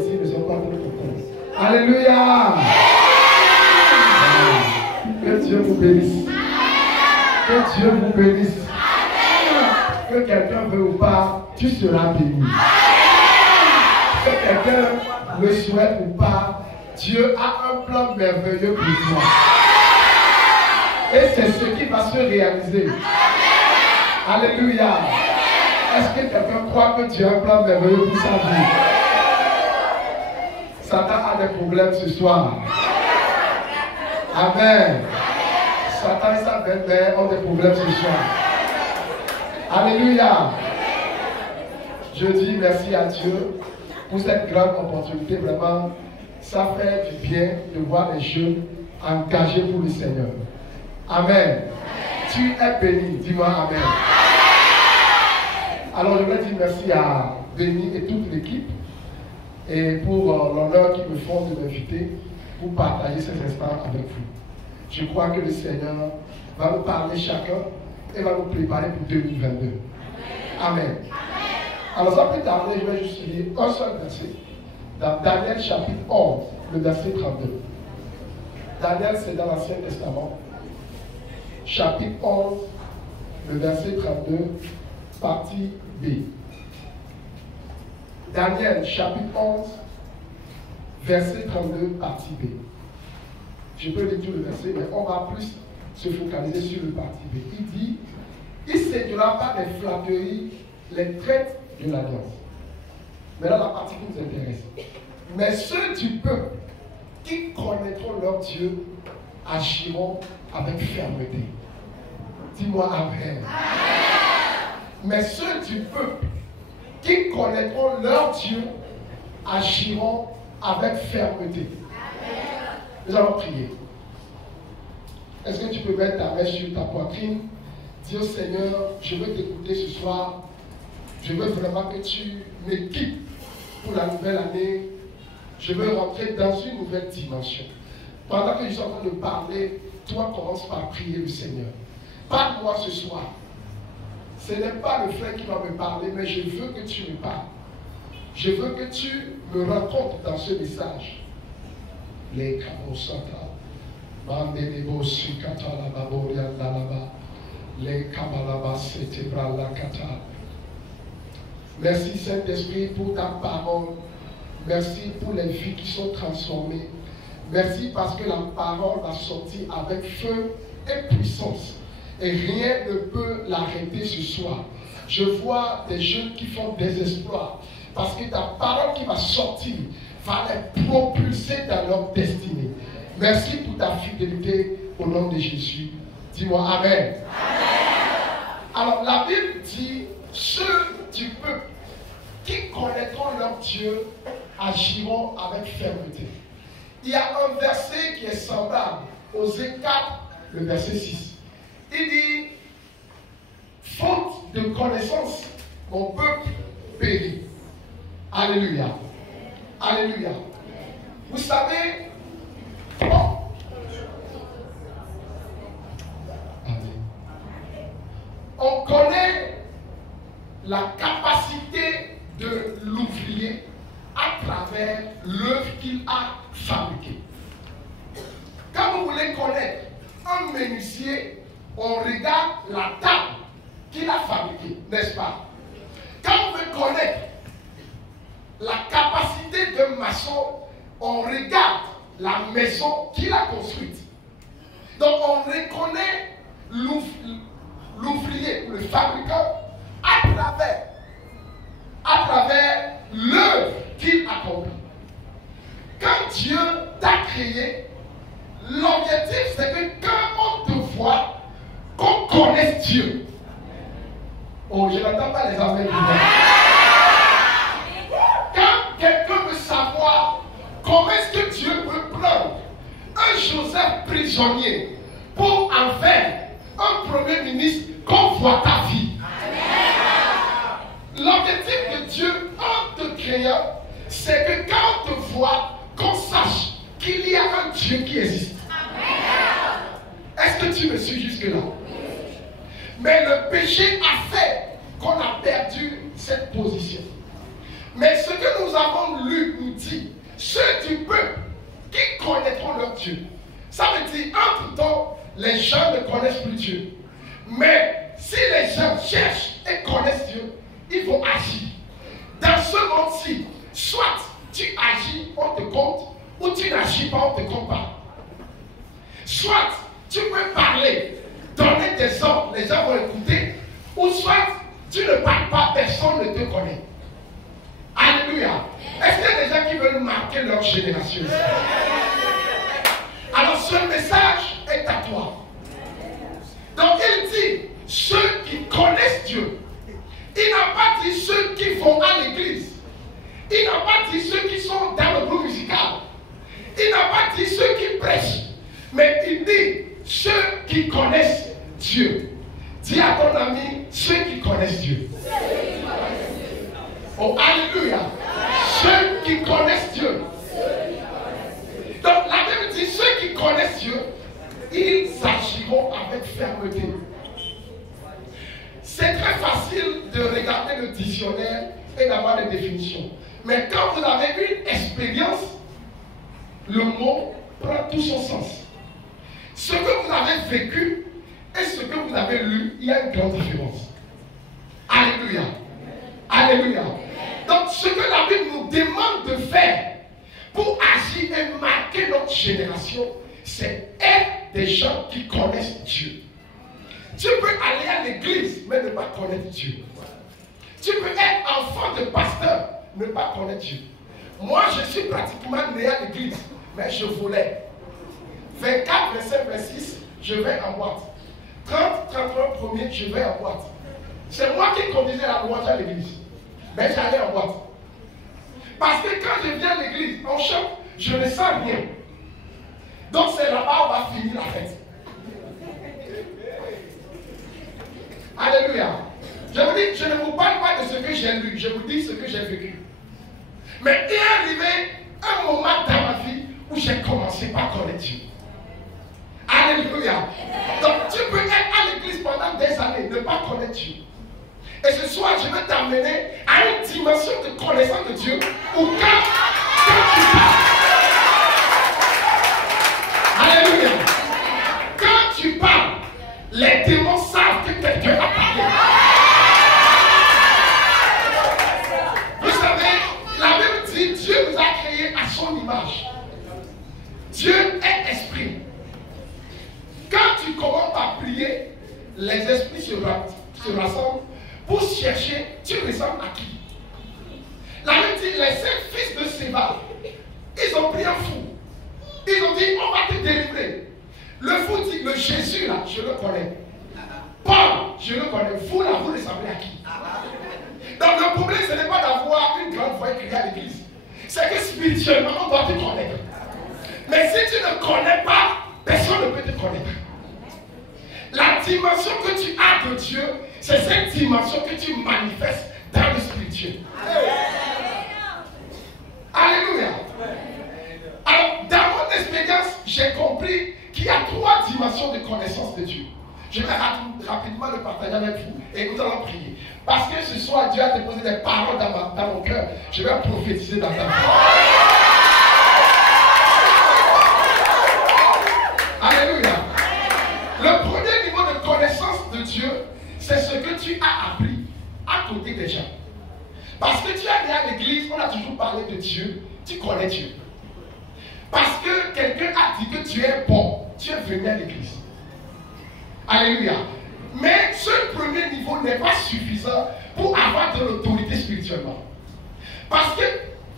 ici ne sont pas très contents. Alléluia. Que Dieu vous bénisse. Que Dieu vous bénisse. Que quelqu'un veut ou pas, tu seras béni. Que quelqu'un le souhaite ou pas, Dieu a un plan merveilleux pour toi. Et c'est ce qui va se réaliser. Alléluia. Est-ce que quelqu'un croit que Dieu a un plan merveilleux pour sa vie? Satan a des problèmes ce soir. Amen. Satan et sa belle-mère ont des problèmes ce soir. Alléluia. Je dis merci à Dieu pour cette grande opportunité. Vraiment, ça fait du bien de voir les jeunes engagés pour le Seigneur. Amen. Tu es béni. Dis-moi Amen. Alors, je voudrais dire merci à Béni et toute l'équipe et pour l'honneur qu'ils me font de m'inviter pour partager cet instant avec vous. Je crois que le Seigneur va nous parler chacun et va nous préparer pour 2022. Amen. Alors, sans plus tarder, je vais juste lire un seul verset dans Daniel chapitre 11, le verset 32. Daniel, c'est dans l'Ancien Testament. Chapitre 11, le verset 32, partie B. Daniel, chapitre 11, verset 32, partie B. Je peux lire tout le verset, mais on va plus se focaliser sur le partie B. Il dit, il ne séduira pas des flatteries, les traites de l'alliance. Maintenant, la partie qui nous intéresse. Mais ceux du peuple qui connaîtront leur Dieu agiront avec fermeté. Dis-moi Amen. Mais ceux du peuple qui connaîtront leur Dieu agiront avec fermeté. Nous allons prier. Est-ce que tu peux mettre ta main sur ta poitrine? Dis au Seigneur, je veux t'écouter ce soir. Je veux vraiment que tu m'équipes pour la nouvelle année. Je veux rentrer dans une nouvelle dimension. Pendant que je suis en train de parler, toi commence par prier le Seigneur. Parle-moi ce soir. Ce n'est pas le frère qui va me parler, mais je veux que tu me parles. Je veux que tu me rencontres dans ce message. Les Kabosata, Mandelebo Sikata la Baboria Dalaba, les Kabalaba Setebra la Kata. Merci Saint-Esprit pour ta parole. Merci pour les vies qui sont transformées. Merci parce que la parole va sortir avec feu et puissance. Et rien ne peut l'arrêter ce soir. Je vois des jeunes qui font des exploits. Parce que ta parole qui va sortir va les propulser dans leur destinée. Merci pour ta fidélité au nom de Jésus. Dis-moi Amen. Alors la Bible dit, ceux du peuple qui connaîtront leur Dieu agiront avec fermeté. Il y a un verset qui est semblable, Osée 4, le verset 6. Il dit, faute de connaissance, mon peuple périt. Alléluia. Alléluia. Vous savez, on connaît la capacité de l'ouvrier à travers l'œuvre qu'il a fabriquée. Quand vous voulez connaître un menuisier, on regarde la table qu'il a fabriquée, n'est-ce pas? Quand on veut connaître la capacité d'un maçon, on regarde la maison qu'il a construite. Donc on reconnaît l'ouvrier ou le fabricant à travers l'œuvre qu'il accomplit. Quand Dieu t'a créé, l'objectif c'est que quand on te voit, qu'on connaisse Dieu. Oh, je n'entends pas les amens. Quand quelqu'un veut savoir comment est-ce que Dieu peut prendre un Joseph prisonnier pour en faire un premier ministre qu'on voit ta vie. L'objectif de Dieu en te créant, c'est que quand on te voit, qu'on sache qu'il y a un Dieu qui existe. Est-ce que tu me suis jusque-là? Mais le péché a fait qu'on a perdu cette position. Mais ce que nous avons lu nous dit, ceux du peuple qui connaîtront leur Dieu. Ça veut dire, entre temps, les gens ne connaissent plus Dieu. Mais si les gens cherchent et connaissent Dieu, ils vont agir. Dans ce monde-ci, soit tu agis, on te compte, ou tu n'agis pas, on ne te compte pas. Soit tu peux parler, donner des ordres, les gens vont écouter, ou soit tu ne parles pas, personne ne te connaît. Alléluia. Est-ce qu'il y a des gens qui veulent marquer leur génération? Alors ce message est à toi. Donc il dit, ceux qui connaissent Dieu. Il n'a pas dit ceux qui vont à l'église. Il n'a pas dit ceux qui sont dans le groupe musical. Il n'a pas dit ceux qui prêchent. Mais il dit ceux qui connaissent Dieu. Dis à ton ami, ceux qui connaissent Dieu. Oh, alléluia. Ceux qui connaissent Dieu. Donc la Bible dit, ceux qui connaissent Dieu, ils agiront avec fermeté. C'est très facile de regarder le dictionnaire et d'avoir des définitions. Mais quand vous avez une expérience, le mot prend tout son sens. Ce que vous avez vécu et ce que vous avez lu, il y a une grande différence. Alléluia. Alléluia. Donc ce que la Bible nous demande de faire pour agir et marquer notre génération, c'est être des gens qui connaissent Dieu. Tu peux aller à l'église, mais ne pas connaître Dieu. Tu peux être enfant de pasteur, ne pas connaître Dieu. Moi, je suis pratiquement né à l'église, mais je volais. 24, 25, 26, je vais en boîte. 30, 31, premier, je vais en boîte. C'est moi qui conduisais la boîte à l'église. Mais j'allais en boîte. Parce que quand je viens à l'église, on chante, je ne sens rien. Donc c'est là-bas où on va finir la fête. Alléluia. Je vous dis, je ne vous parle pas de ce que j'ai lu, je vous dis ce que j'ai vécu. Mais il est arrivé un moment dans ma vie où j'ai commencé par connaître Dieu. Alléluia. Donc tu peux être à l'église pendant des années, ne pas connaître Dieu. Et ce soir, je vais t'amener à une dimension de connaissance de Dieu où quand tu parles, alléluia, quand tu parles, les démons savent que quelqu'un a parlé. Vous savez, la Bible dit, Dieu nous a créés à son image. Dieu est esprit. Quand tu commences à prier, les esprits se rassemblent pour chercher, tu ressembles à qui? La Bible dit, les 5 fils de Séba, ils ont pris un fou. Ils ont dit, on va te délivrer. Le fou dit, le Jésus là, je le connais. Paul, je le connais. Vous là, vous ressemblez à qui? Donc le problème, ce n'est pas d'avoir une grande voix criée à l'église. C'est que spirituellement, on doit te connaître. Mais si tu ne connais pas, personne ne peut te connaître. La dimension que tu as de Dieu, c'est cette dimension que tu manifestes dans le spirituel. Alléluia. Alors, dans mon expérience, j'ai compris qu'il y a 3 dimensions de connaissance de Dieu. Je vais rapidement le partager avec vous et nous allons prier. Parce que ce soir, Dieu a déposé des paroles dans mon cœur. Je vais prophétiser dans ta vie. Alléluia. Le premier niveau de connaissance de Dieu, c'est ce que tu as appris à côté des gens. Parce que tu es allé à l'église, on a toujours parlé de Dieu, tu connais Dieu. Parce que quelqu'un a dit que tu es bon, tu es venu à l'église. Alléluia. Mais ce premier niveau n'est pas suffisant pour avoir de l'autorité spirituellement. Parce que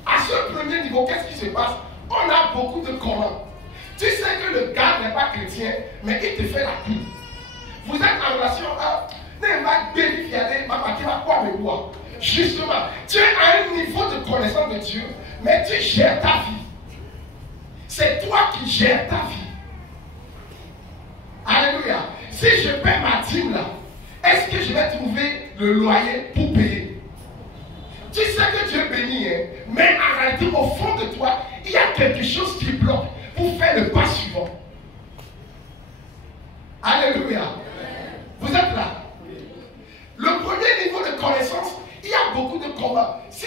à ce premier niveau, qu'est-ce qui se passe? On a beaucoup de commandes. Tu sais que le gars n'est pas chrétien, mais il te fait la pub. Vous êtes en relation à justement, tu es à un niveau de connaissance de Dieu, mais tu gères ta vie. C'est toi qui gères ta vie. Alléluia. Si je paie ma dîme là, est-ce que je vais trouver le loyer pour payer? Tu sais que Dieu bénit, hein? Mais en réalité, au fond de toi, il y a quelque chose qui bloque pour faire le pas suivant. Alléluia. Vous êtes là? Le premier niveau de connaissance, il y a beaucoup de combats. Si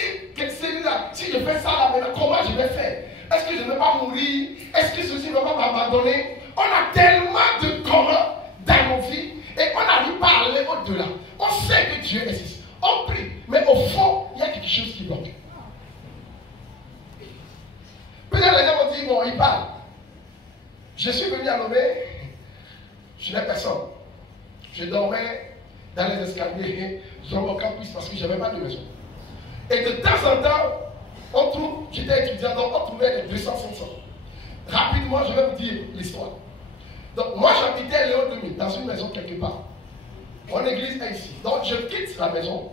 pas mourir? Est-ce que ceci ne va pas m'abandonner? On a tellement de comment dans nos vies et on n'arrive pas à aller au-delà. On sait que Dieu existe. On prie, mais au fond, il y a quelque chose qui bloque. Peut-être les gens vont dire, bon, il parle. Je suis venu à Lomé, je n'ai personne. Je dormais dans les escaliers, sur mon campus parce que je n'avais pas de maison. Et de temps en temps, on trouve, j'étais étudiant, donc on trouvait les 200, 500. Rapidement, je vais vous dire l'histoire. Donc, moi, j'habitais Léo 2000, dans une maison quelque part. Mon église est ici. Donc, je quitte la maison.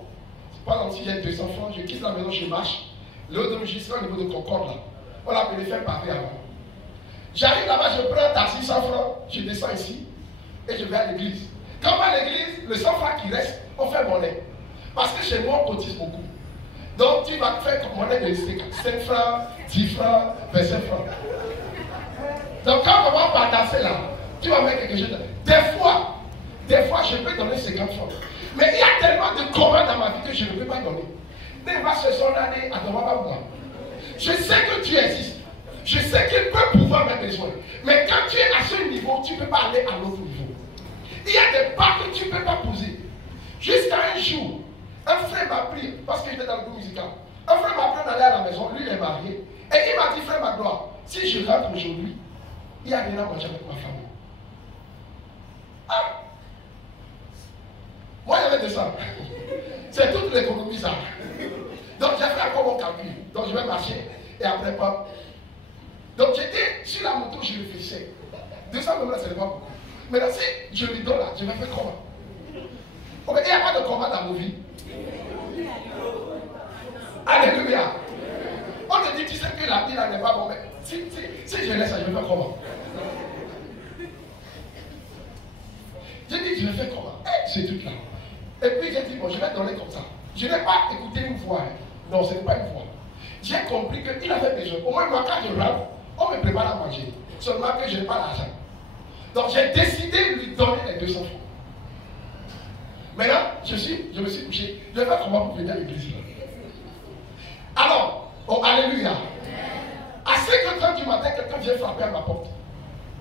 C'est pas comme si j'ai 200 francs, je quitte la maison, je marche. Léo 2000, je suis au niveau de Concorde, là. On l'appelait faire pavé avant. J'arrive là-bas, je prends un taxi 100 francs, je descends ici et je vais à l'église. Quand on va à l'église, le 100 francs qui reste, on fait monnaie. Parce que chez moi, on cotise beaucoup. Donc, tu vas faire comme monnaie de 5 francs, 10 francs, 25 francs. Donc, quand on va partager là, tu vas mettre quelque chose. Des fois, je peux donner 50 francs. Mais il y a tellement de commandes dans ma vie que je ne peux pas donner. Mais va se son année à moi. Je sais que tu existes. Je sais qu'il peut pouvoir mes besoins. Mais quand tu es à ce niveau, tu ne peux pas aller à l'autre niveau. Il y a des pas que tu ne peux pas poser. Jusqu'à un jour, un frère m'a pris, parce que j'étais dans le groupe musical, un frère m'a pris d'aller à la maison, lui il est marié, et il m'a dit, frère Magloire, si je rentre aujourd'hui, il y a rien à manger avec ma famille. Ah! Moi j'avais 200. C'est toute l'économie ça. Donc j'ai fait encore mon calcul. Donc je vais marcher, et après pas. Donc j'étais sur la moto, je réfléchissais. 200 dollars, ce n'est pas beaucoup. Maintenant, si je lui donne là, je vais faire comment? Oh, mais il n'y a pas de combat dans nos vies. Alléluia. On te dit, tu sais que la vie là n'est pas bonne, mais si je laisse ça, je vais faire comment? J'ai dit, je vais faire comment? Ce truc là. Et puis j'ai dit, bon, je vais donner comme ça. Je n'ai pas écouté une voix. Hein. Non, ce n'est pas une voix. J'ai compris qu'il avait besoin. Au moins, moi, quand je rentre, on me prépare à manger. Seulement que je n'ai pas l'argent. Donc, j'ai décidé de lui donner les 200 francs. Maintenant, je me suis couché. Je vais faire comment pour venir à l'église. Alors, oh, alléluia. À 5h30 du matin, quelqu'un vient frapper à ma porte.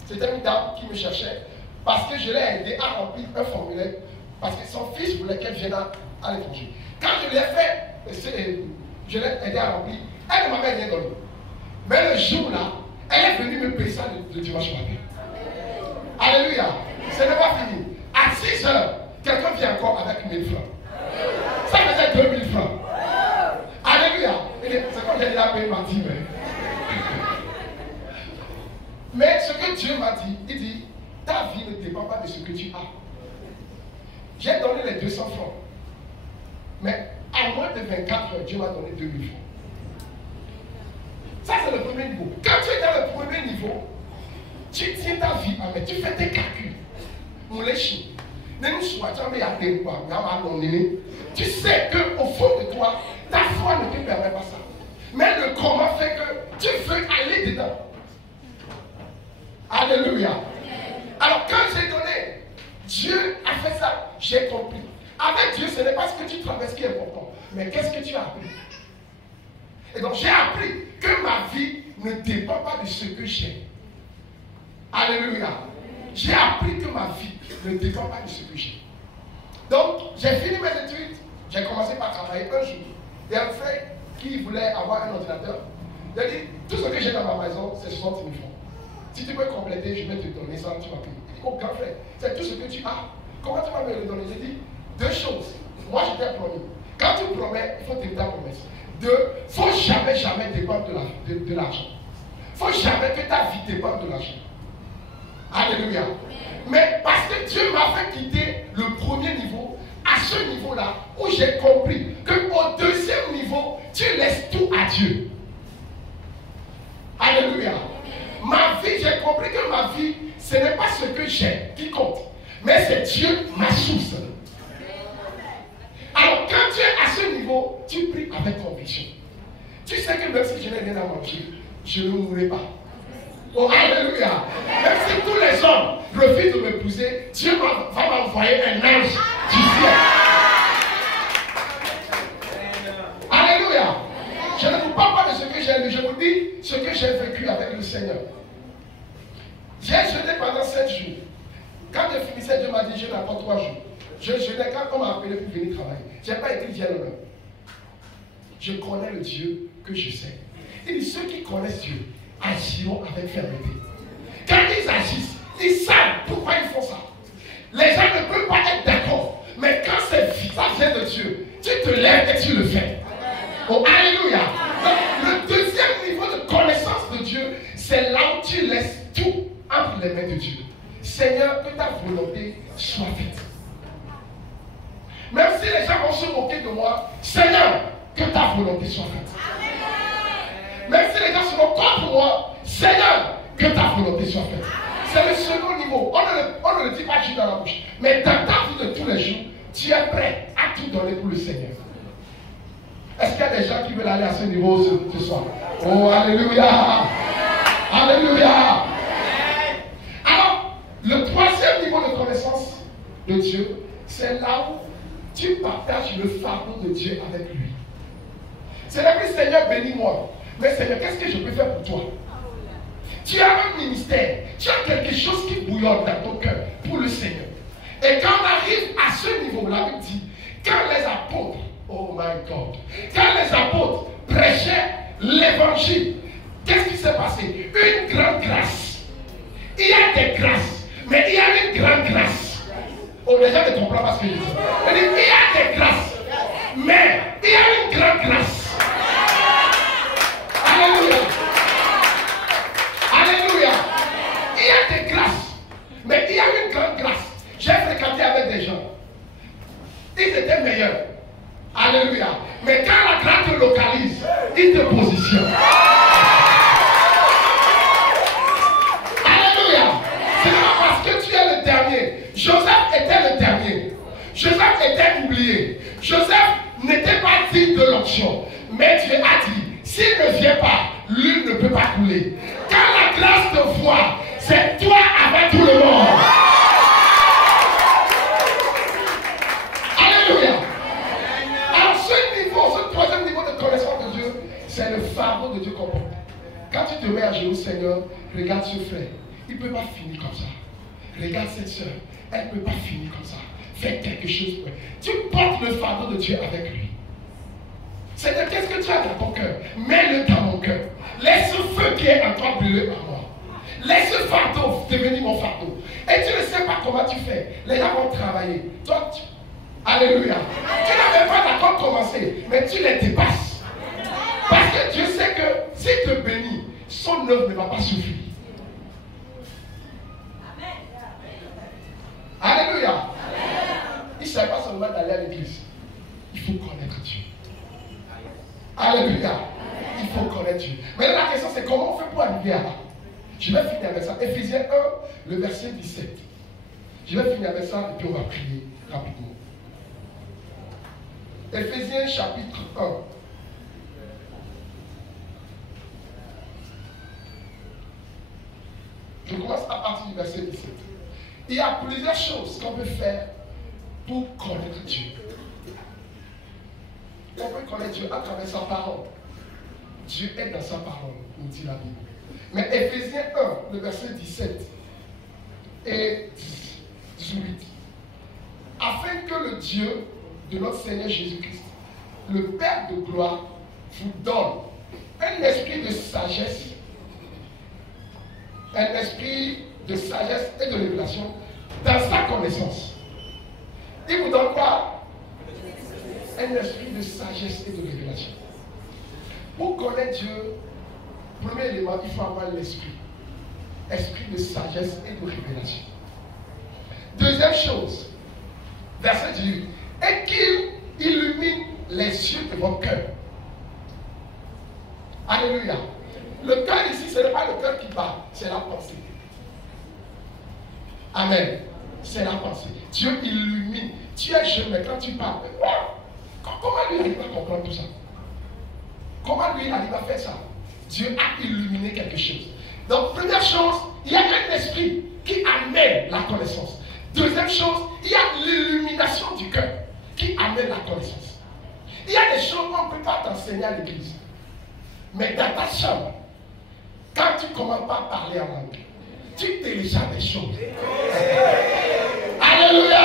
C'était une dame qui me cherchait parce que je l'ai aidé à remplir un formulaire parce que son fils voulait qu'elle vienne à l'étranger. Quand je l'ai fait, je l'ai aidé à remplir, elle ne m'avait rien donné. Mais le jour-là, elle est venue me payer ça le dimanche matin. Alléluia. Ce n'est pas fini. À 6h, quelqu'un vient encore avec 1000 francs. Ça faisait 2000 francs. Alléluia. C'est comme j'ai déjà payé ma dîme. Mais ce que Dieu m'a dit, il dit, ta vie ne dépend pas de ce que tu as. J'ai donné les 200 francs. Mais à moins de 24 heures, Dieu m'a donné 2000 francs. Ça, c'est le premier niveau. Quand tu es dans le premier niveau, tu tiens ta vie en main, tu fais tes calculs. Tu sais qu'au fond de toi, ta foi ne te permet pas ça. Mais le comment fait que tu veux aller dedans. Alléluia. Alors quand j'ai donné, Dieu a fait ça, j'ai compris. Avec Dieu, ce n'est pas ce que tu traverses qui est important, mais qu'est-ce que tu as appris. Et donc j'ai appris que ma vie ne dépend pas de ce que j'ai. Alléluia. J'ai appris que ma vie ne dépend pas de ce que j'ai. Donc, j'ai fini mes études. J'ai commencé par travailler un jour. Il y a un frère qui voulait avoir un ordinateur. Il a dit, tout ce que j'ai dans ma maison, c'est 60 000 francs. Si tu peux compléter, je vais te donner ça, tu vas payer. Il dit, oh grand frère, c'est tout ce que tu as. Comment tu vas me le donner? J'ai dit, deux choses. Moi, je t'ai promis. Quand tu promets, il faut tenir ta promesse. Deux, il ne faut jamais dépendre de l'argent. Il ne faut jamais que ta vie dépende de l'argent. Alléluia. Mais parce que Dieu m'a fait quitter le premier niveau, à ce niveau-là, où j'ai compris qu'au deuxième niveau, tu laisses tout à Dieu. Alléluia. Ma vie, j'ai compris que ma vie, ce n'est pas ce que j'ai qui compte, mais c'est Dieu, ma source. Alors, quand tu es à ce niveau, tu pries avec conviction. Tu sais que même si je n'ai rien à manger, je ne mourrai pas. Oh, alléluia. Même si tous les hommes refusent de m'épouser, Dieu va m'envoyer un ange du ciel. Alléluia. Je ne vous parle pas de ce que j'ai lu, je vous dis ce que j'ai vécu avec le Seigneur. Seigneur. J'ai jeûné pendant 7 jours. Quand je finissais, Dieu m'a dit, jeûne encore 3 jours. Je jeûnais quand on m'a appelé pour venir travailler. Je n'ai pas écrit Dieu l'honneur. Je connais le Dieu que je sais. Il dit, ceux qui connaissent Dieu agiront avec fermeté. Quand ils agissent, ils savent pourquoi ils font ça. Les gens ne peuvent pas être d'accord. Mais quand c'est vient de Dieu, tu te lèves et tu le fais. Oh, alléluia. Donc, le deuxième niveau de connaissance de Dieu, c'est là où tu laisses tout entre les mains de Dieu. Seigneur, que ta volonté soit faite. Même si les gens vont se moquer de moi, Seigneur, que ta volonté soit faite. Même si les gens seront contre moi, Seigneur, que ta volonté soit faite. C'est le second niveau. On ne le dit pas juste dans la bouche. Mais dans ta vie de tous les jours, tu es prêt à tout donner pour le Seigneur. Est-ce qu'il y a des gens qui veulent aller à ce niveau ce soir? Oh, alléluia! Alléluia! Alors, le troisième niveau de connaissance de Dieu, c'est là où tu partages le fardeau de Dieu avec lui. C'est là que Seigneur, bénis-moi. Mais Seigneur, qu'est-ce que je peux faire pour toi? Tu as un ministère, tu as quelque chose qui bouillonne dans ton cœur pour le Seigneur. Et quand on arrive à ce niveau, la Bible dit, quand les apôtres, oh my God, quand les apôtres prêchaient l'évangile, qu'est-ce qui s'est passé? Une grande grâce. Il y a des grâces, mais il y a une grande grâce. Oh, les gens ne comprennent pas ce que je dis. Il y a des grâces, mais il y a une grande grâce. Alléluia. Alléluia. Il y a des grâces, mais il y a une grande grâce. J'ai fréquenté avec des gens. Ils étaient meilleurs. Alléluia. Mais quand la grâce te localise, il te positionne. Alléluia. Ce n'est pas parce que tu es le dernier. Joseph était le dernier. Joseph était oublié. Joseph n'était pas digne de l'onction. Mais Dieu a dit, s'il ne vient pas, l'huile ne peut pas couler. Quand la grâce te voit, c'est toi avec tout le monde. Alléluia. Alors ce troisième niveau de connaissance de Dieu, c'est le fardeau de Dieu qu'on porte. Quand tu te mets à genoux, Seigneur, regarde ce frère. Il ne peut pas finir comme ça. Regarde cette soeur. Elle ne peut pas finir comme ça. Fais quelque chose pour elle. Tu portes le fardeau de Dieu avec lui. Seigneur, qu'est-ce que tu as dans ton cœur? Mets-le dans mon cœur. Laisse ce feu qui est en toi brûler en moi. Laisse ce fardeau devenir mon fardeau. Et tu ne sais pas comment tu fais. Les gens vont travailler. Toi, alléluia. Tu n'avais pas d'accord commencé, mais tu les dépasses. Parce que Dieu sait que s'il te bénit, son œuvre ne va pas souffrir. Alléluia. Il ne s'agit pas seulement d'aller à l'église. Il faut connaître Dieu. Alléluia. Il faut connaître Dieu. Mais la question c'est comment on fait pour arriver à là. Je vais finir avec ça. Éphésiens 1, le verset 17. Je vais finir avec ça et puis on va prier rapidement. Éphésiens chapitre 1. Je commence à partir du verset 17. Il y a plusieurs choses qu'on peut faire pour connaître Dieu. On peut connaître Dieu à travers sa parole. Dieu est dans sa parole, nous dit la Bible. Mais Éphésiens 1, le verset 17 et 18. Afin que le Dieu de notre Seigneur Jésus-Christ, le Père de gloire, vous donne un esprit de sagesse, un esprit de sagesse et de révélation dans sa connaissance. Il vous donne quoi? Un esprit de sagesse et de révélation. Pour connaître Dieu, premier élément, il faut avoir l'esprit. Esprit de sagesse et de révélation. Deuxième chose, verset 18. Et qu'il illumine les yeux de votre cœur. Alléluia. Le cœur ici, ce n'est pas le cœur qui bat, c'est la pensée. Amen. C'est la pensée. Dieu illumine. Tu es jeune, mais quand tu parles, comment lui arrive à comprendre tout ça? Comment lui arrive à faire ça? Dieu a illuminé quelque chose. Donc, première chose, il y a un esprit qui amène la connaissance. Deuxième chose, il y a l'illumination du cœur qui amène la connaissance. Il y a des choses qu'on ne peut pas t'enseigner à l'église. Mais dans ta chambre, quand tu tu commences pas à parler en langue, tu télécharges des choses. Alléluia!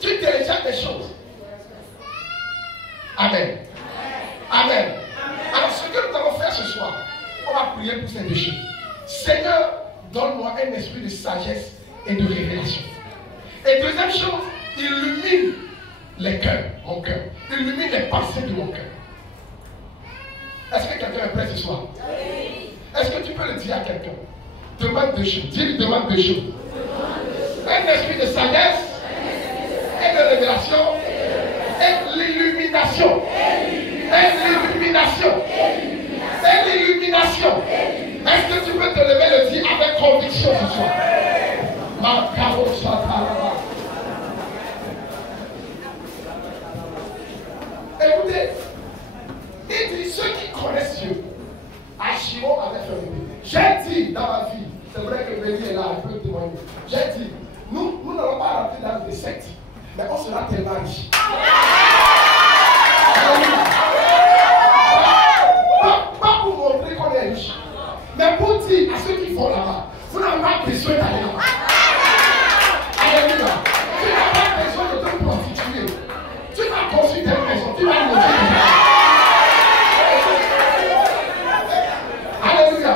Tu télécharges des choses. Amen. Amen. Alors, ce que nous allons faire ce soir, on va prier pour ces deux choses. Seigneur, donne-moi un esprit de sagesse et de révélation. Et deuxième chose, illumine les cœurs, mon cœur. Illumine les pensées de mon cœur. Est-ce que quelqu'un est prêt ce soir? Oui. Est-ce que tu peux le dire à quelqu'un? Demande deux choses. Dis-lui, demande deux choses. Un esprit de sagesse et de révélation et l'illumination. Et l'illumination. Et l'illumination. Est-ce que tu peux te lever et le dire avec conviction ce soir? Ma écoutez, il dit ceux qui connaissent Dieu, Achiro avait fait le bébé. J'ai dit dans ma vie, c'est vrai que Béni est là, il peut témoigner. J'ai dit, nous n'allons pas rentrer dans des sectes, mais on sera tellement riches. Pas pour montrer qu'on est riche, mais pour dire à ceux qui font là-bas, vous n'avez pas besoin d'aller là-bas. Alléluia. Tu n'as pas besoin de te prostituer. Tu vas construire des maisons, tu vas monter. Alléluia.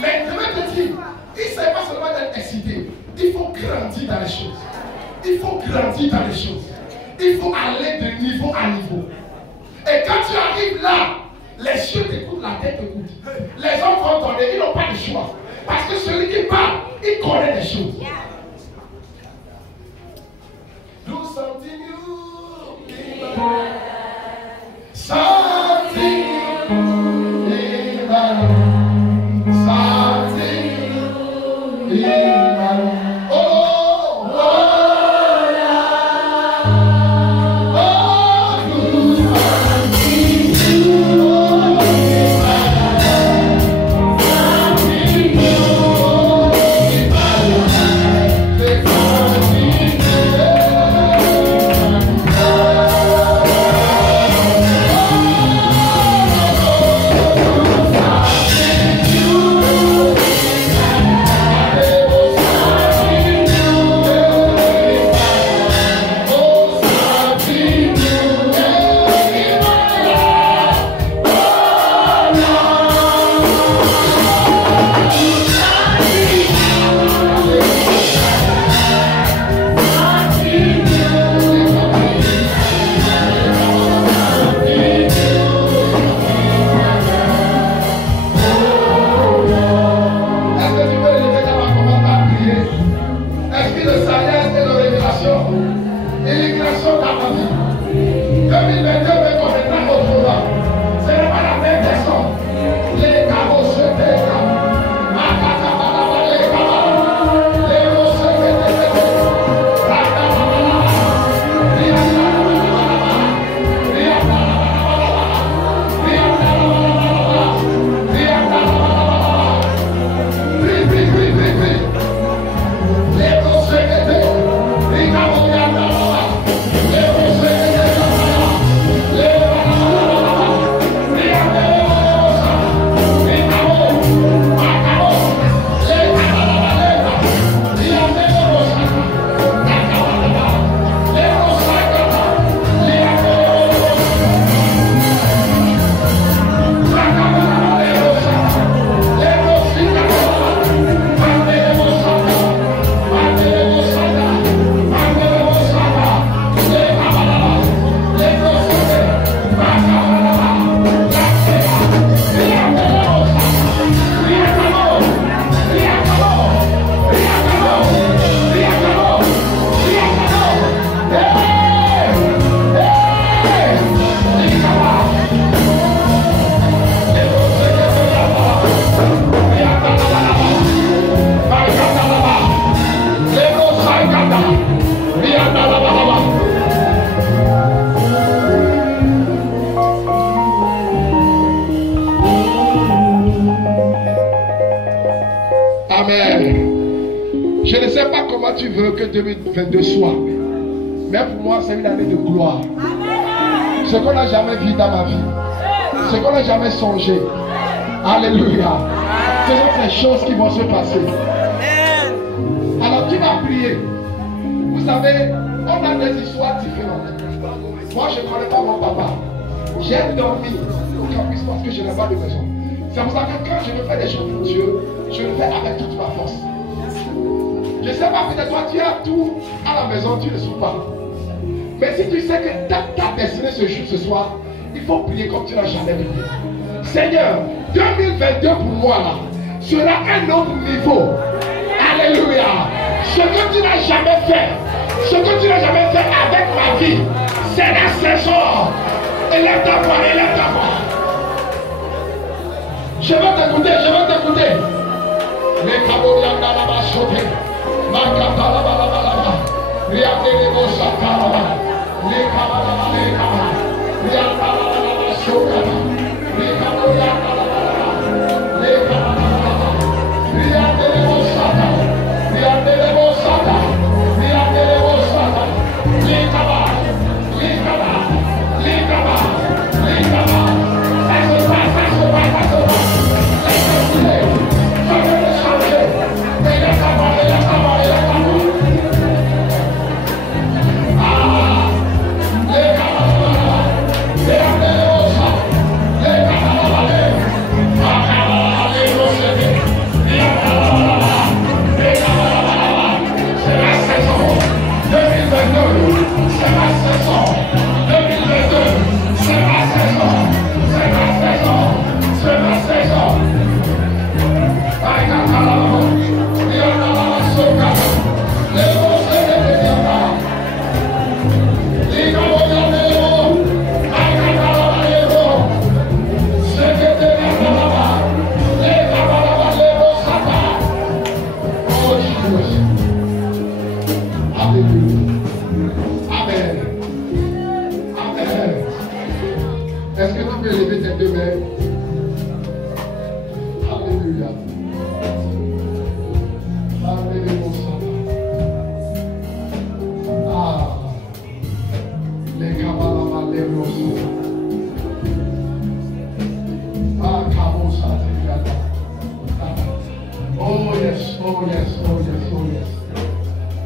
Mais je vais te dire, il ne s'agit pas seulement d'être excité. Il faut grandir dans les choses. Il faut grandir dans les choses. Il faut aller de niveau à niveau. Et quand tu arrives là, les cieux t'écoutent, la tête t'écoute. Les hommes vont donner, ils n'ont pas de choix. Parce que celui qui parle, il connaît des choses. Do something new in my life. Something new in my life. Something new in my life. Oh, oh, oh, do something new in my life. Something new in my life. Something new. Je ne sais pas comment tu veux que 2022 soit. Mais pour moi, c'est une année de gloire. Ce qu'on n'a jamais vu dans ma vie. ce qu'on n'a jamais songé. Alléluia. Ce sont ces choses qui vont se passer. Alors, qui va prier? Vous savez, on a des histoires différentes. Moi, je ne connais pas mon papa. J'ai dormi au campus parce que je n'ai pas de maison. C'est pour ça que quand je veux faire des choses pour Dieu, je le fais avec toute ma force. Je ne sais pas, peut-être toi, tu as tout à la maison, tu ne suis pas. Mais si tu sais que ta destinée se joue ce soir, il faut prier comme tu n'as jamais prié. Seigneur, 2022 pour moi là, sera un autre niveau. Alléluia. Ce que tu n'as jamais fait, ce que tu n'as jamais fait avec ma vie, c'est la saison. Élève ta voix, élève ta voix. Je vais t'écouter, je vais t'écouter. Les Kaborian Dalaba Sote, Makata Laba, Riade Lebo Sakala, les Kabalaba, les Kabala, Riada Sokala, les Kaborian Dalaba, les Kabala, Riade Lebo Sata, Riade Lebo Sata, Riade Lebo Sata, les Kabala, les Kabala, les Kabala, les Kabala. Ça se passe, ça se passe, ça se passe.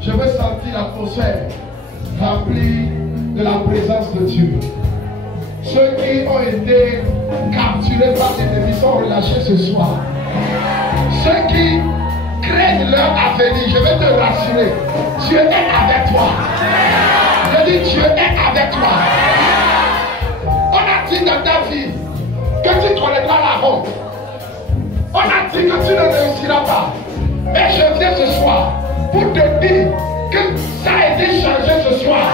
Je veux sentir l'atmosphère remplie de la présence de Dieu. Ceux qui ont été capturés par l'ennemi sont relâchés ce soir. Ceux qui craignent leur avenir, je vais te rassurer, Dieu est avec toi. Je dis, Dieu est avec toi. On a dit dans ta vie que tu connaîtras la honte. On a dit que tu ne réussiras pas. Mais je viens ce soir pour te dire que ça a été changé ce soir.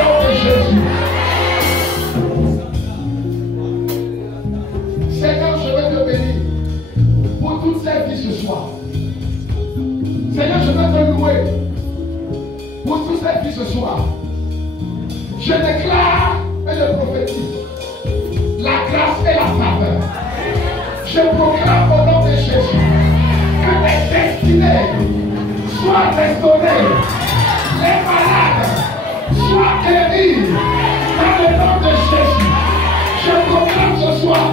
Au nom de Jésus. Seigneur, je veux te bénir pour toutes ces vies ce soir. Seigneur, je veux te louer pour toutes ces vies ce soir. Je déclare et je prophétise la grâce et la faveur. Je proclame au nom de Jésus que les destinées soient restaurées, les malades soient guéris dans le nom de Jésus. Je proclame ce soir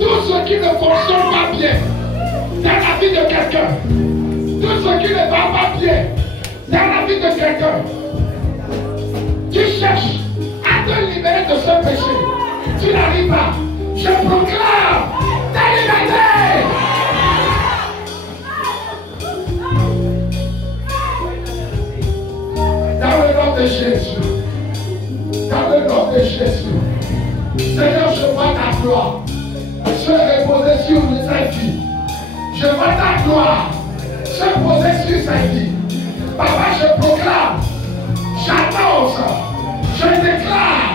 tout ce qui ne fonctionne pas bien dans la vie de quelqu'un, tout ce qui ne va pas bien dans la vie de quelqu'un. Tu cherches à te libérer de ce péché, tu n'arrives pas. Je proclame ta liberté. Dans le nom de Jésus. Dans le nom de Jésus. Seigneur, je vois ta gloire se reposer sur cette vie. Je vois ta gloire se poser sur cette vie. Papa, je proclame, j'annonce, je déclare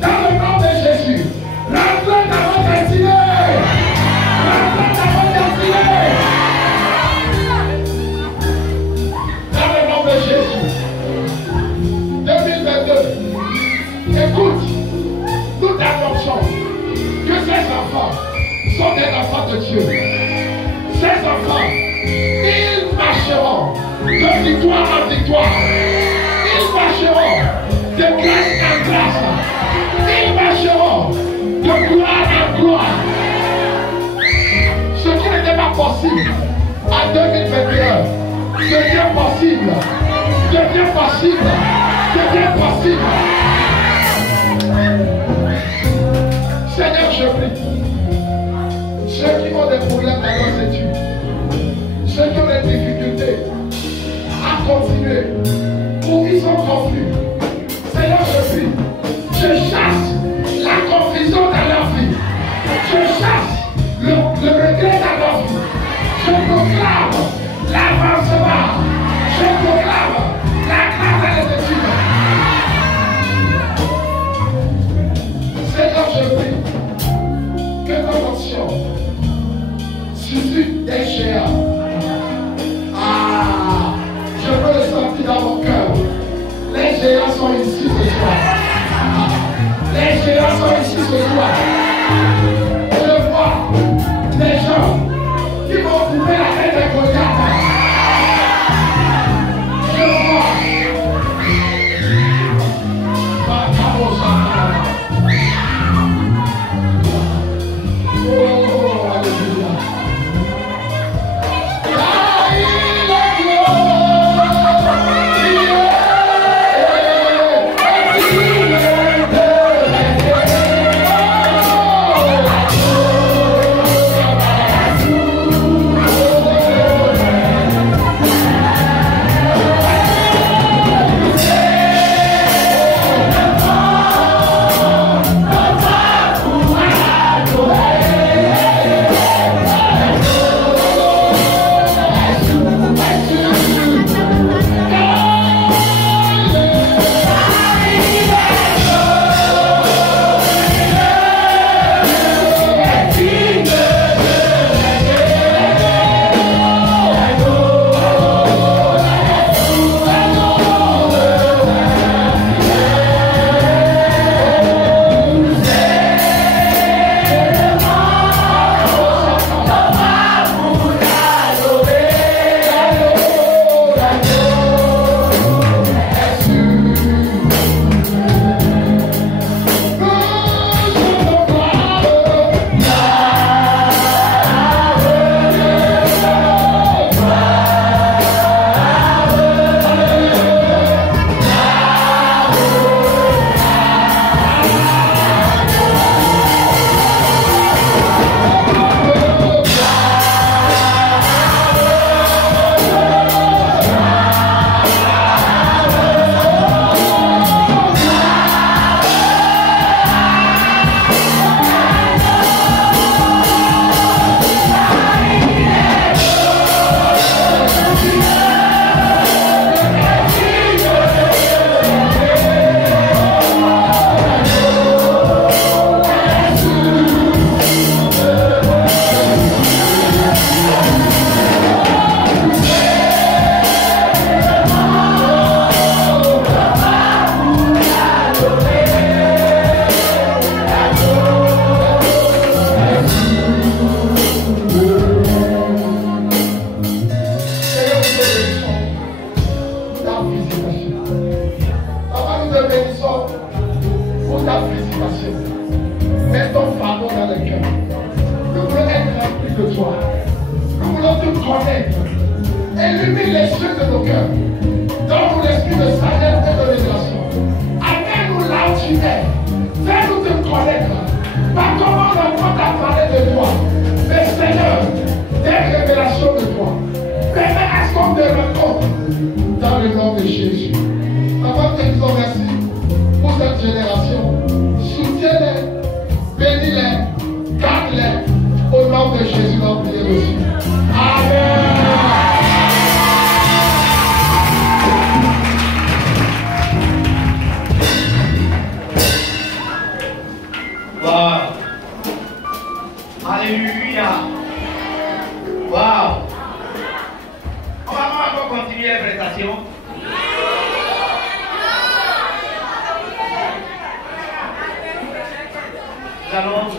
dans le nom de Jésus. Rentrez dans votre destinée. Rentrez dans votre destinée. Dans le nom de Jésus. 2022. Écoute, nous t'annonçons que ces enfants sont des enfants de Dieu. Ces enfants, ils marcheront de victoire en victoire. Ils marcheront de grâce en grâce. Ils marcheront marcheront de gloire en gloire. Ce qui n'était pas possible en 2021 devient possible. Devient possible. Devient possible. Seigneur, je prie. Ceux qui ont des problèmes dans leurs études, ceux qui ont des difficultés à continuer, ou ils sont confus, Seigneur, je prie. Je chasse la confusion dans leur vie. Je chasse le regret dans leur vie. Je proclame l'avancement. Je proclame la grâce dans les études. Seigneur, je prie que ton action suscite des géants. Ah, je peux le sentir dans mon cœur. Les géants sont ici ce soir. Les géants sont ici ce soir. Je vois des gens qui vont couper la tête des Goliath. Je vois. Oh, alléluia.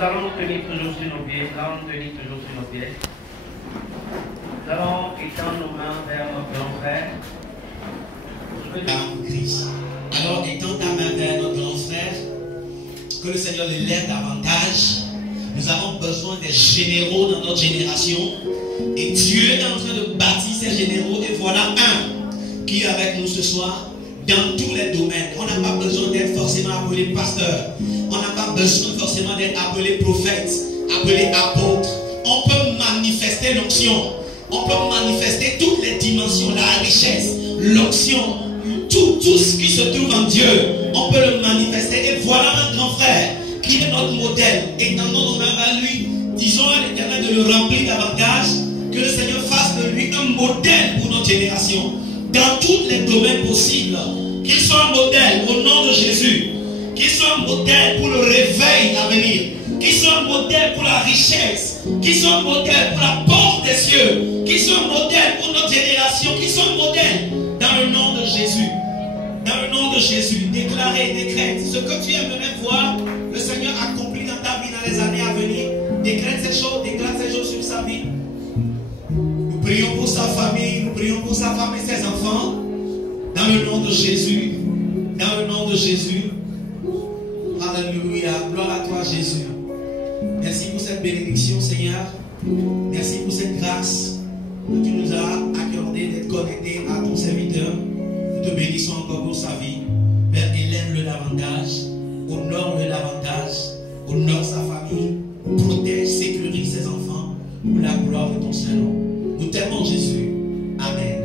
Nous allons nous tenir toujours sur nos pieds. Nous allons étendre nos mains vers notre grand frère. Christ. Alors étends ta main vers notre grand frère. Que le Seigneur les lève davantage. Nous avons besoin des généraux dans notre génération. Et Dieu est en train de bâtir ces généraux. Et voilà un qui est avec nous ce soir dans tous les domaines. On n'a pas besoin d'être forcément appelé pasteur. On n'a pas besoin forcément d'être appelé prophète, appelé apôtre. On peut manifester l'onction. On peut manifester toutes les dimensions, la richesse, l'onction, tout ce qui se trouve en Dieu. On peut le manifester. Et voilà un grand frère qui est notre modèle. Et dans notre honneur à lui, disons à l'Éternel de le remplir davantage. Que le Seigneur fasse de lui un modèle pour notre génération. Dans tous les domaines possibles. Qu'il soit un modèle au nom de Jésus. Qu'il soit un modèle pour le réveil à venir. Qu'il soit un modèle pour la richesse. Qu'il soit un modèle pour la porte des cieux. Qu'il soit un modèle pour notre génération. Qu'il soit un modèle dans le nom de Jésus. Dans le nom de Jésus, déclarez, décrète ce que tu aimerais voir le Seigneur accomplir dans ta vie dans les années à venir. Décrète ces choses, déclare ces choses sur sa vie. Nous prions pour sa famille, nous prions pour sa femme et ses enfants. Dans le nom de Jésus. Dans le nom de Jésus. Alléluia. Gloire à toi, Jésus. Merci pour cette bénédiction, Seigneur. Merci pour cette grâce que tu nous as accordée d'être connectés à ton serviteur. Nous te bénissons encore pour sa vie. Père, élève-le davantage. Honore-le davantage. Honore sa famille. Protège, sécurise ses enfants. Pour la gloire de ton Saint-Nom. Nous t'aimons, Jésus. Amen.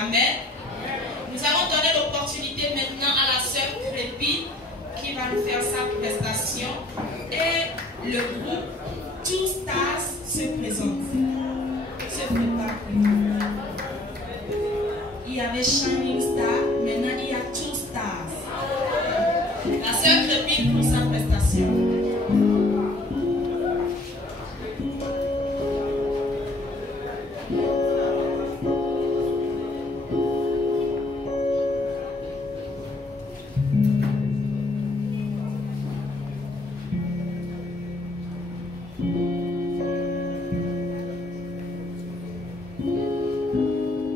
Amen. Nous allons donner l'opportunité maintenant à la sœur Crépy qui va nous faire sa prestation et le groupe Two Stars se présente. Se prépare. Il y avait Shining Star, maintenant il y a Two Stars. La sœur Crépy pour sa prestation.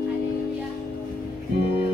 Alléluia.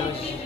Hey!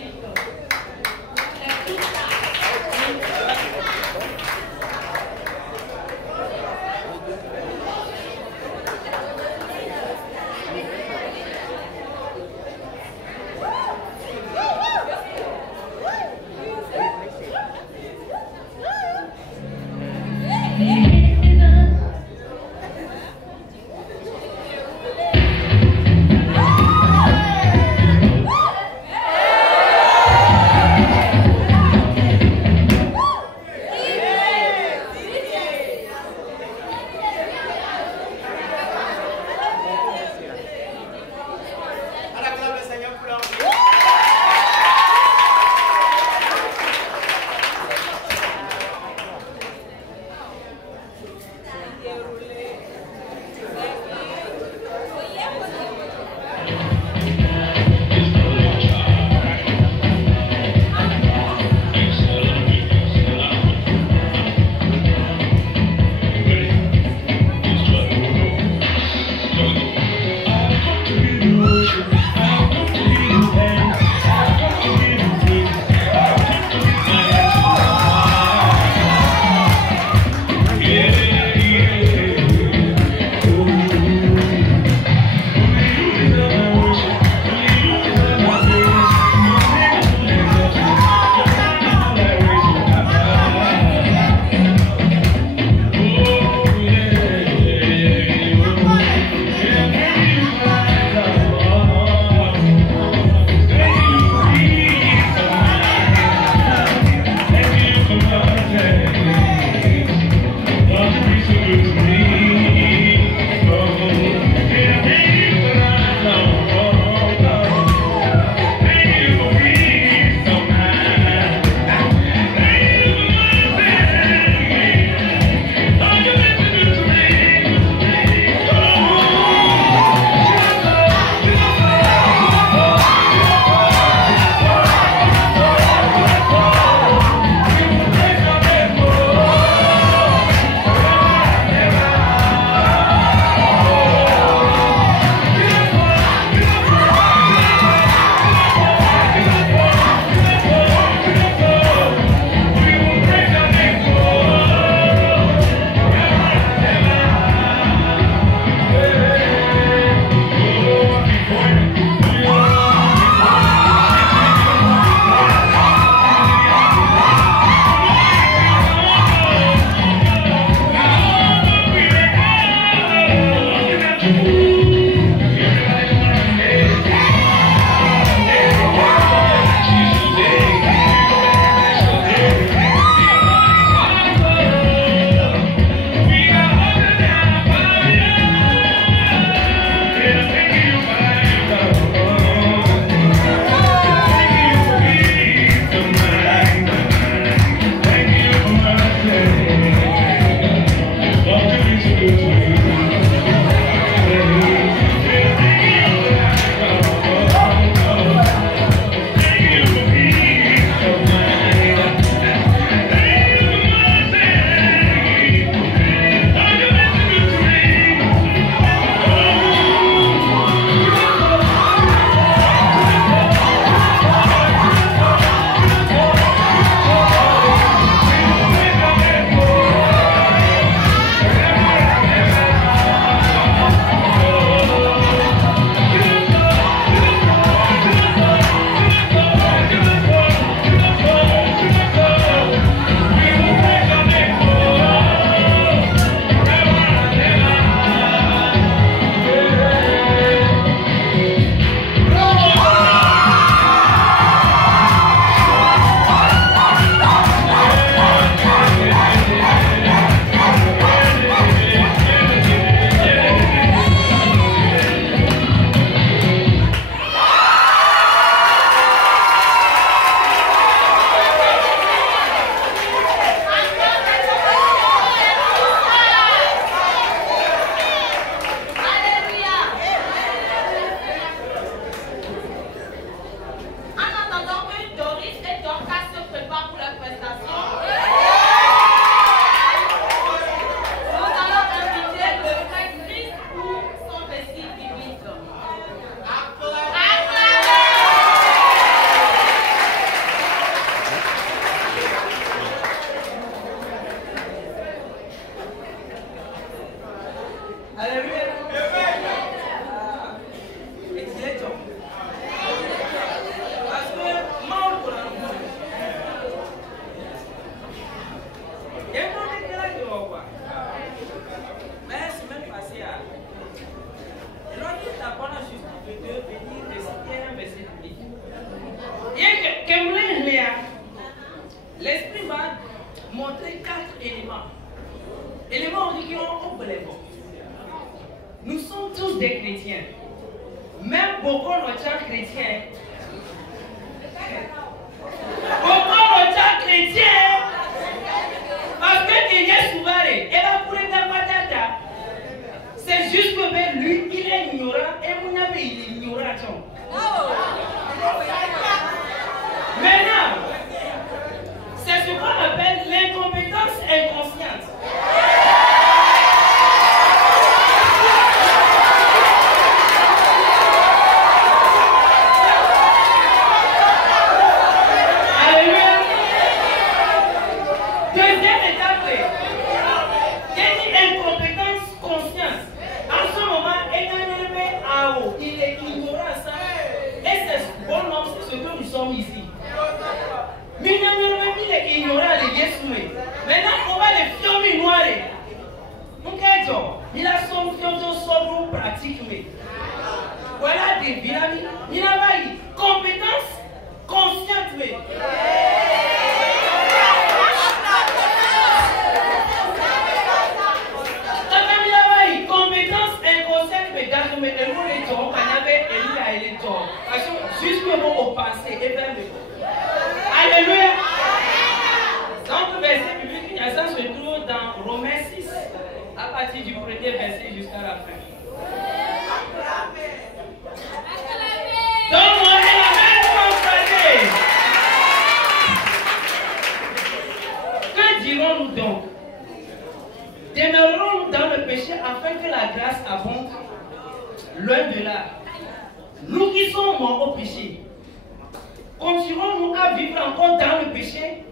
vivre encore dans le péché,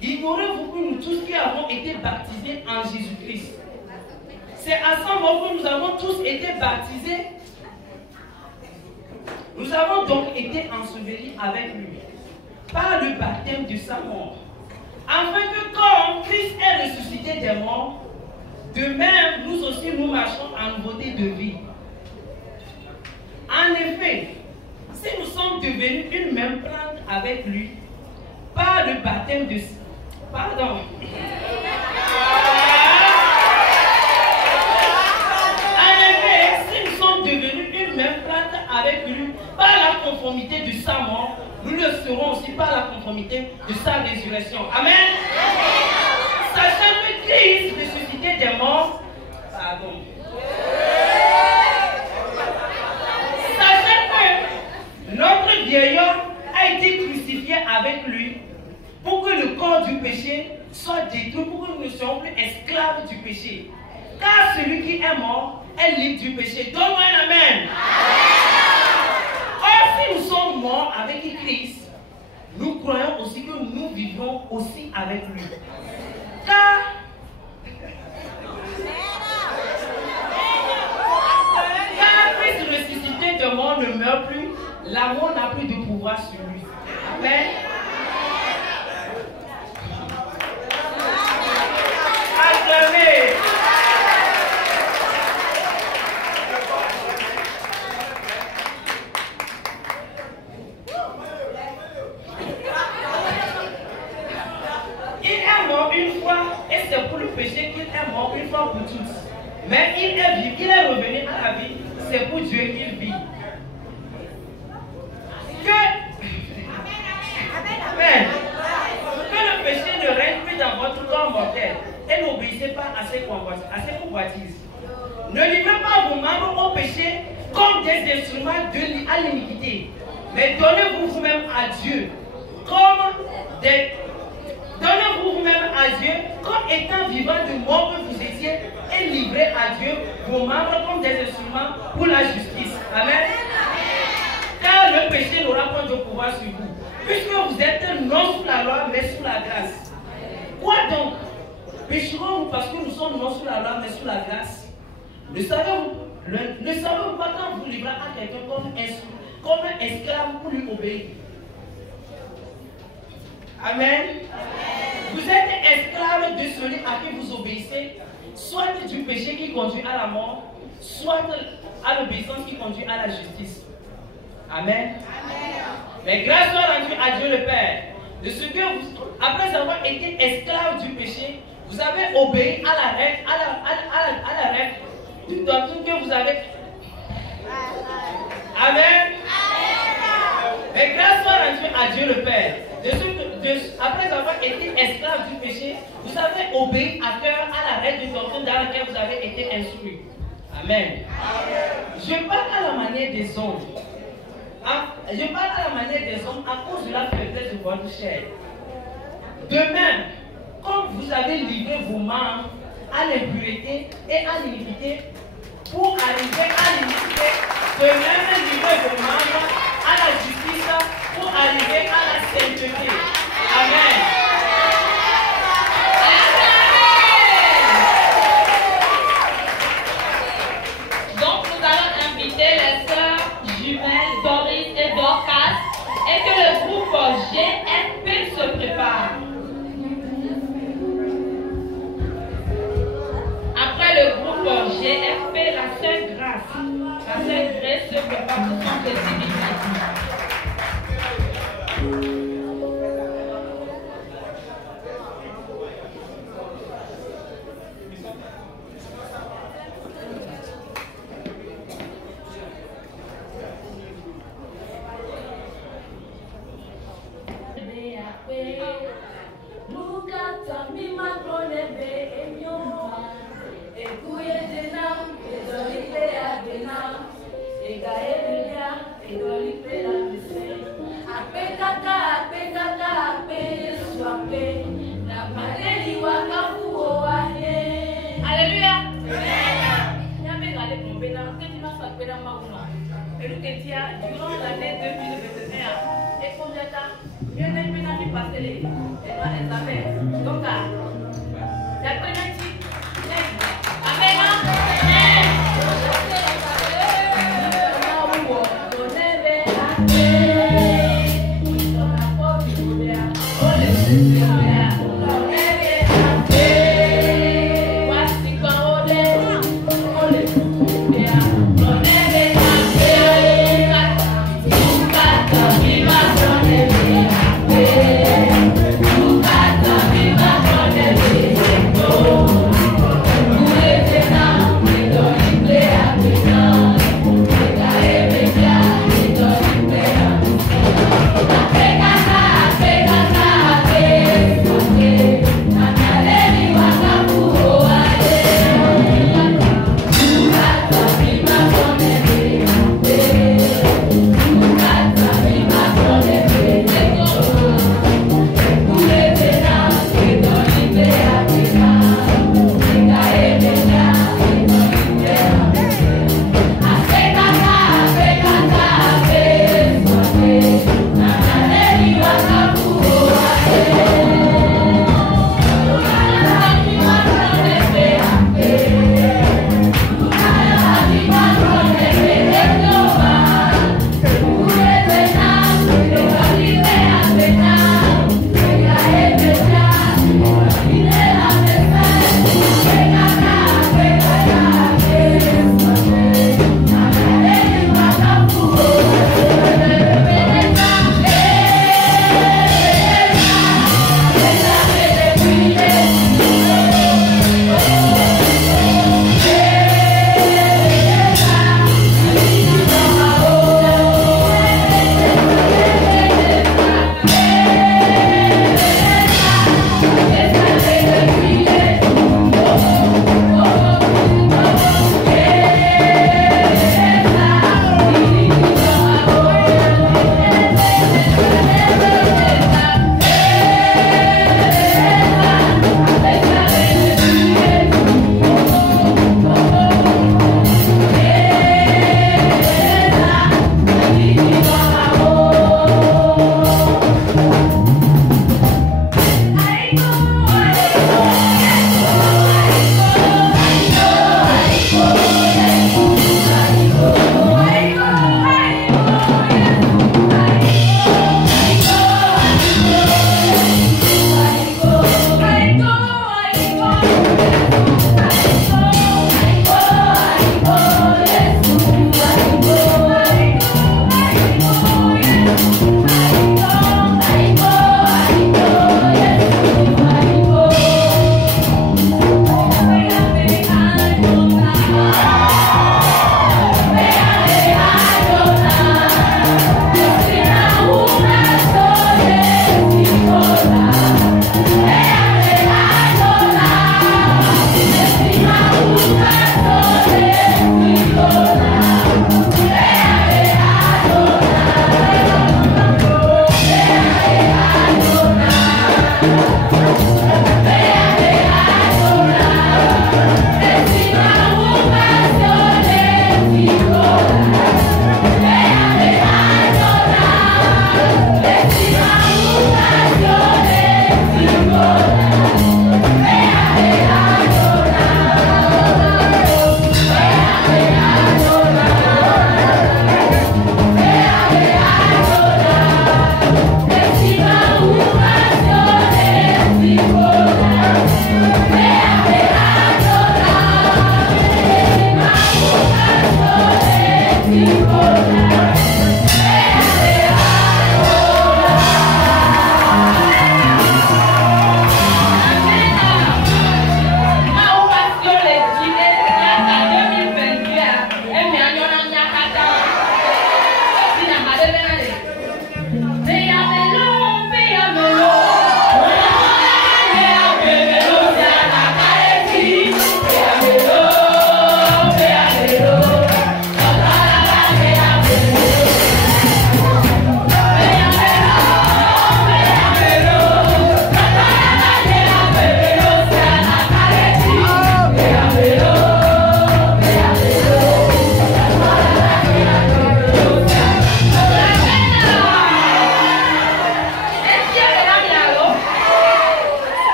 ignorez-vous que nous tous qui avons été baptisés en Jésus-Christ, c'est à ce moment que nous avons tous été baptisés. Nous avons donc été ensevelis avec lui par le baptême de sa mort, afin que comme Christ est ressuscité des morts, de même nous aussi nous marchons en nouveauté de vie. En effet, si nous sommes devenus une même plante avec lui par le baptême de... Pardon. En effet, si nous sommes devenus une même plante avec lui par la conformité de sa mort, nous le serons aussi par la conformité de sa résurrection. Amen. Sachant que Christ ressuscité des morts, pardon. Sachant que notre vieil homme a été crucifié avec lui pour que le corps du péché soit détruit, pour que nous ne soyons plus esclaves du péché. Car celui qui est mort est libre du péché. Donne-moi un amen. Or, si nous sommes morts avec Christ, nous croyons aussi que nous vivons aussi avec lui. Car Christ ressuscité de mort ne meurt plus, la mort n'a plus de pouvoir sur lui. Amen. Acclamez. Il est mort une fois et c'est pour le péché qu'il est mort une fois pour tous. Mais il est vivant, il est revenu à la vie, c'est pour Dieu qu'il vit. Amen. Que le péché ne règne plus dans votre corps mortel et n'obéissez pas à ses convoitises. Ne livrez pas vos membres au péché comme des instruments à l'iniquité, mais donnez-vous vous-même à Dieu Donnez-vous vous-même à Dieu comme étant vivant de mort que vous étiez et livrez à Dieu vos membres comme des instruments pour la justice. Amen. Car le péché n'aura pas de pouvoir sur vous, puisque vous êtes non sous la loi mais sous la grâce. Quoi donc? Pécherons-nous parce que nous sommes non sous la loi mais sous la grâce? Ne savez-vous pas quand vous livrez à quelqu'un comme un esclave pour lui obéir? Amen. Vous êtes esclave de celui à qui vous obéissez, soit du péché qui conduit à la mort, soit à l'obéissance qui conduit à la justice. Amen. Mais grâce soit rendue à Dieu le Père, de ce que vous, après avoir été esclave du péché, vous avez obéi à la règle d'une doctrine que vous avez. Amen. Mais grâce soit rendue à Dieu le Père, après avoir été esclave du péché, vous avez obéi à cœur à la règle de doctrine dans laquelle vous avez été instruit. Amen. Je parle à la manière des hommes. Je parle à la manière des hommes à cause de la faiblesse de votre chair. De même, comme vous avez livré vos membres à l'impureté et à l'iniquité, pour arriver à l'iniquité, de même livrer vos membres à la justice pour arriver à la sainteté. Amen. Donc nous allons inviter les sœurs jumelles Doris et Dorcas et que le groupe GFP se prépare. Après le groupe GFP, la sœur Grace se prépare pour son petit midi. Durant l'année 2021, et combien de temps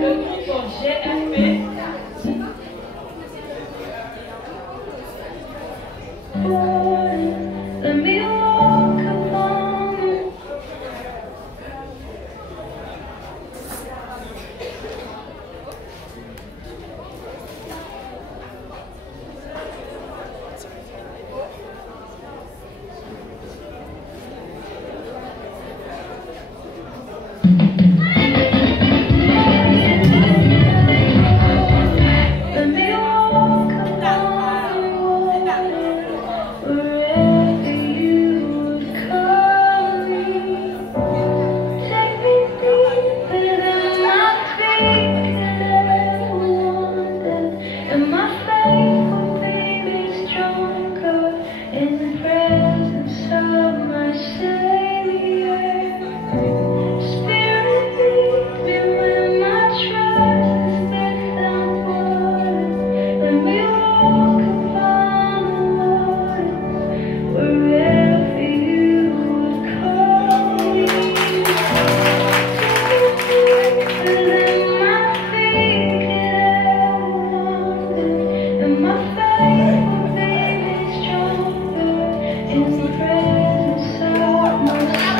Le groupe GFP. Let me walk along. Let me walk along wherever you would call me. Take me deeper than my feet could ever wander, and my faith will be stronger in the presence of my Savior. Spirit, lead me where my trust is without water. Let me walk upon the waters wherever you would call me. Deeper than my feet could ever wander, and my faith will be stronger in the presence of my Savior.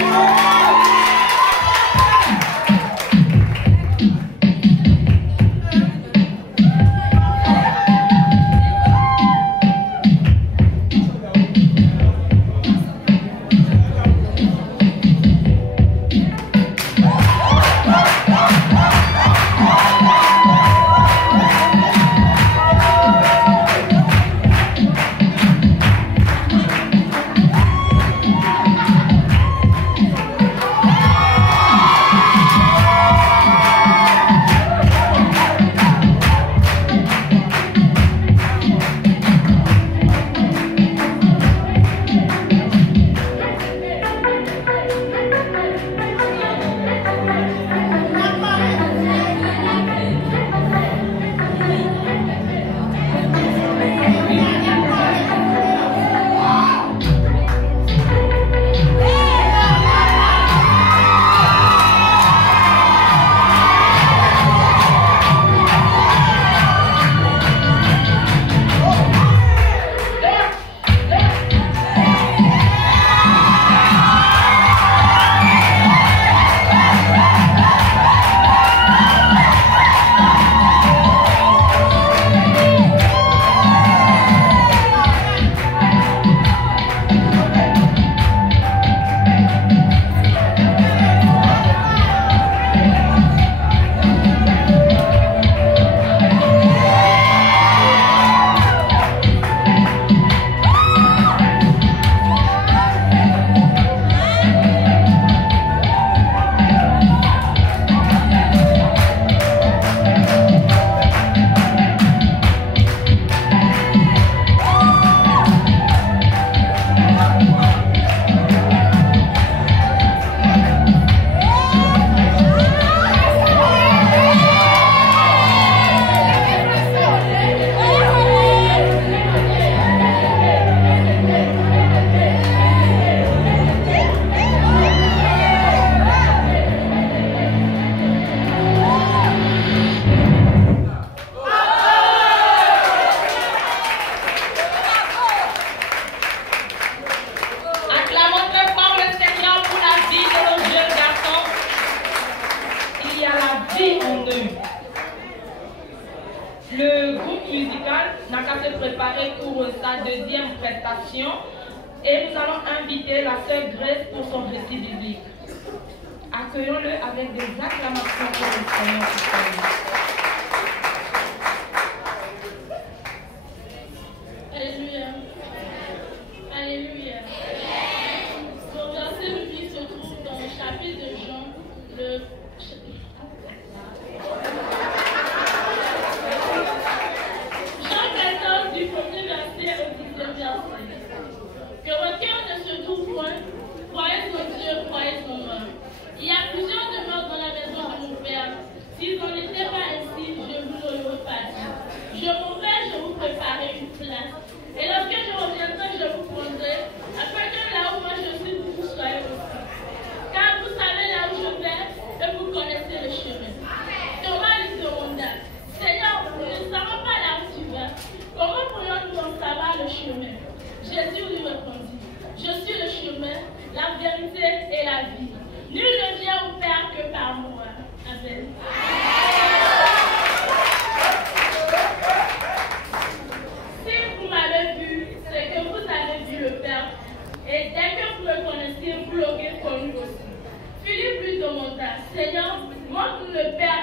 Le groupe musical n'a qu'à se préparer pour sa deuxième prestation et nous allons inviter la sœur Grace pour son récit biblique. Accueillons-le avec des acclamations pour le Seigneur. Alléluia. Alléluia. Mon verset biblique se trouve dans le chapitre de Jean, le Jean 14 du 1er verset au 17e verset. Que votre cœur ne se trouve point, croyez en Dieu, croyez en moi. Il y a plusieurs demeures dans la maison de mon Père. Si j'en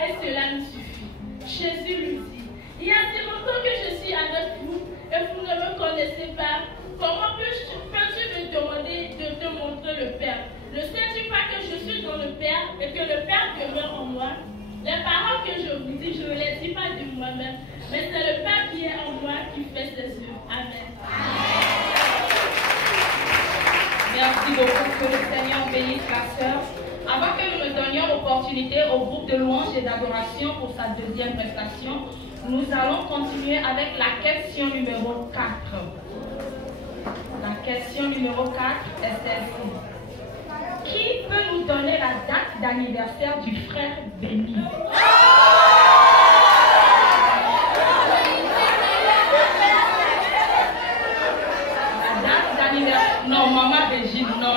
et cela me suffit. Jésus lui dit, il y a si longtemps que je suis avec vous et vous ne me connaissez pas. Comment peux-tu me demander de te montrer le Père? Ne sais-tu pas que je suis dans le Père et que le Père demeure en moi? Les paroles que je vous dis, je ne les dis pas de moi-même, mais c'est le Père qui est en moi qui fait ses œuvres. Amen. Merci beaucoup, que le Seigneur bénisse la sœur. Avant que nous ne donnions l'opportunité au groupe de louanges et d'adoration pour sa deuxième prestation, nous allons continuer avec la question numéro 4. La question numéro 4 est celle-ci. Qui peut nous donner la date d'anniversaire du frère Béni? La date d'anniversaire... Non, maman Régine, non.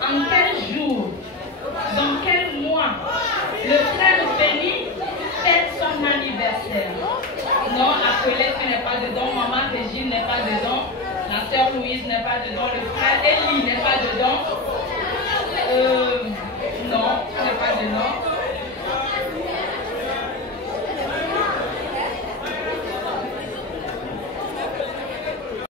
En quel jour, dans quel mois, le frère Béni fête son anniversaire? Non, appelé, tu n'es pas dedans, maman Régine n'est pas dedans, la sœur Louise n'est pas dedans, le frère Elie n'est pas dedans. Non.